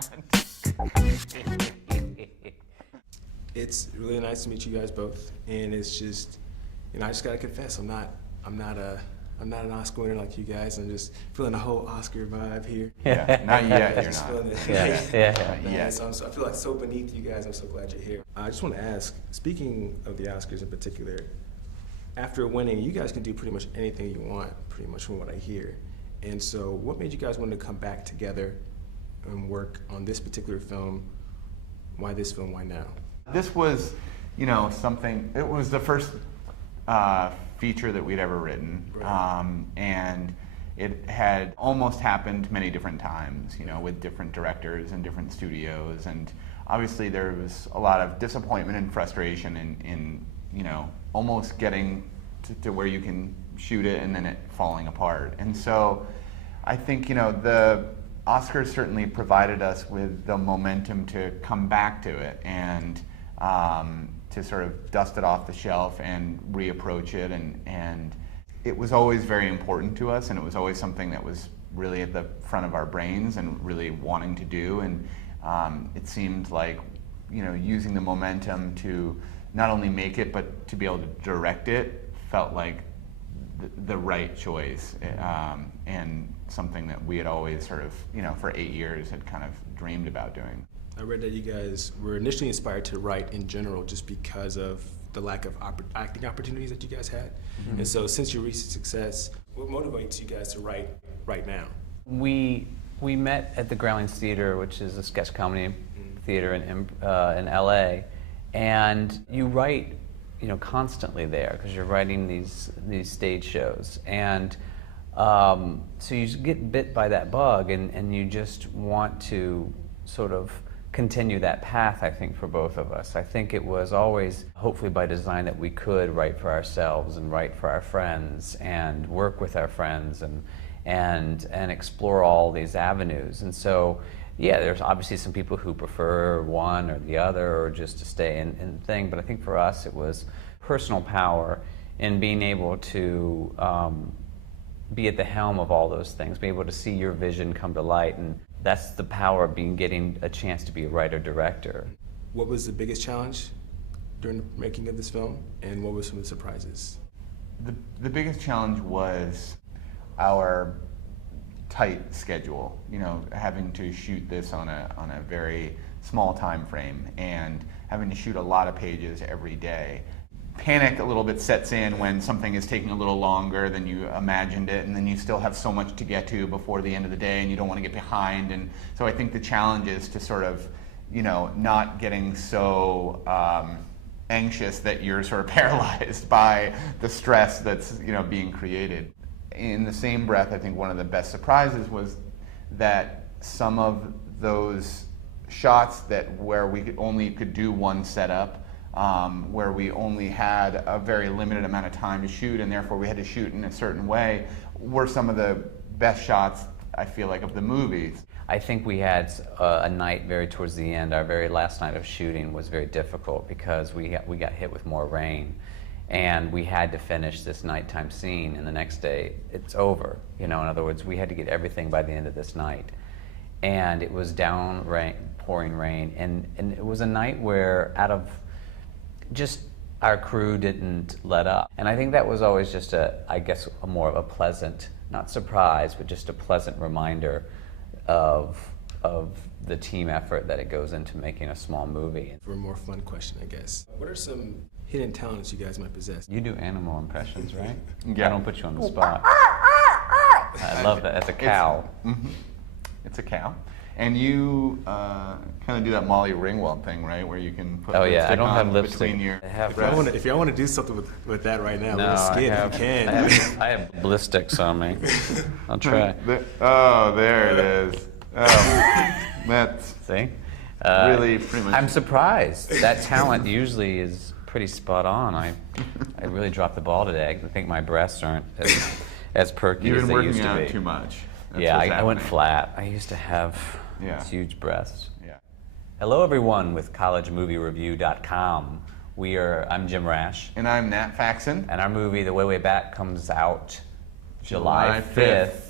talent. It's really nice to meet you guys both, and it's just, I just gotta confess, I'm not an Oscar winner like you guys. I'm just feeling the whole Oscar vibe here. Yeah, not yet. You're Just not. feeling it. Not yet. So I feel like so beneath you guys. I'm so glad you're here. I just want to ask, speaking of the Oscars in particular, after winning, you guys can do pretty much anything you want, pretty much from what I hear. And so, what made you guys want to come back together and work on this particular film? Why this film? Why now? This was, something. It was the first feature that we'd ever written, Right. and it had almost happened many different times, with different directors and different studios, and obviously there was a lot of disappointment and frustration in almost getting to where you can shoot it and then it falling apart. And so I think the Oscars certainly provided us with the momentum to come back to it and to sort of dust it off the shelf and reapproach it, and it was always very important to us, and it was always something that was really at the front of our brains and really wanting to do. And it seemed like using the momentum to not only make it but to be able to direct it felt like the right choice, and something that we had always sort of for 8 years had kind of dreamed about doing. I read that you guys were initially inspired to write in general just because of the lack of acting opportunities that you guys had. Mm-hmm. And so since your recent success, what motivates you guys to write right now? We met at the Groundlings Theater, which is a sketch comedy theater in LA, and you write constantly there because you're writing these stage shows, and so you get bit by that bug, and you just want to sort of continue that path, I think, for both of us. I think it was always, hopefully by design, that we could write for ourselves and write for our friends and work with our friends and explore all these avenues. And so, yeah, there's obviously some people who prefer one or the other or just to stay in the thing, but I think for us it was personal power in being able to be at the helm of all those things, be able to see your vision come to light, and that's the power of getting a chance to be a writer-director. What was the biggest challenge during the making of this film, and what were some of the surprises? The biggest challenge was our tight schedule, having to shoot this on a very small time frame and having to shoot a lot of pages every day. Panic a little bit sets in when something is taking a little longer than you imagined it, and then you still have so much to get to before the end of the day and you don't want to get behind. And so I think the challenge is to sort of, not getting so anxious that you're sort of paralyzed by the stress that's, being created. In the same breath, I think one of the best surprises was that some of those shots where we could do one setup, where we only had a very limited amount of time to shoot, and therefore we had to shoot in a certain way, were some of the best shots, I feel like, of the movies. I think we had a night very towards the end. Our very last night of shooting was very difficult because we got hit with more rain, and we had to finish this nighttime scene, and the next day it's over. In other words, we had to get everything by the end of this night, and it was pouring rain, and it was a night where just our crew didn't let up. And I think that was always just a more of a pleasant, not surprise, but just a pleasant reminder of the team effort that it goes into making a small movie. For a more fun question, I guess, what are some hidden talents you guys might possess? You do animal impressions, right? Yeah. I don't put you on the spot. I love that. That's a cow. It's a cow. And you kind of do that Molly Ringwald thing, right? Where you can put lipstick I don't have on lipstick. between your If y'all want to do something with that right now, with a skit, you can. I have ballistics on me. I'll try. Oh, there it is. Oh, that's See? really pretty much. I'm surprised. That talent usually is pretty spot on. I really dropped the ball today. I think my breasts aren't as perky You've as been they working used to out be. too much. That's Yeah, what's I went happening. flat. I used to have huge breasts. Yeah. Hello, everyone, with collegemoviereview.com. I'm Jim Rash, And I'm Nat Faxon. and our movie, The Way, Way Back, comes out July 5th.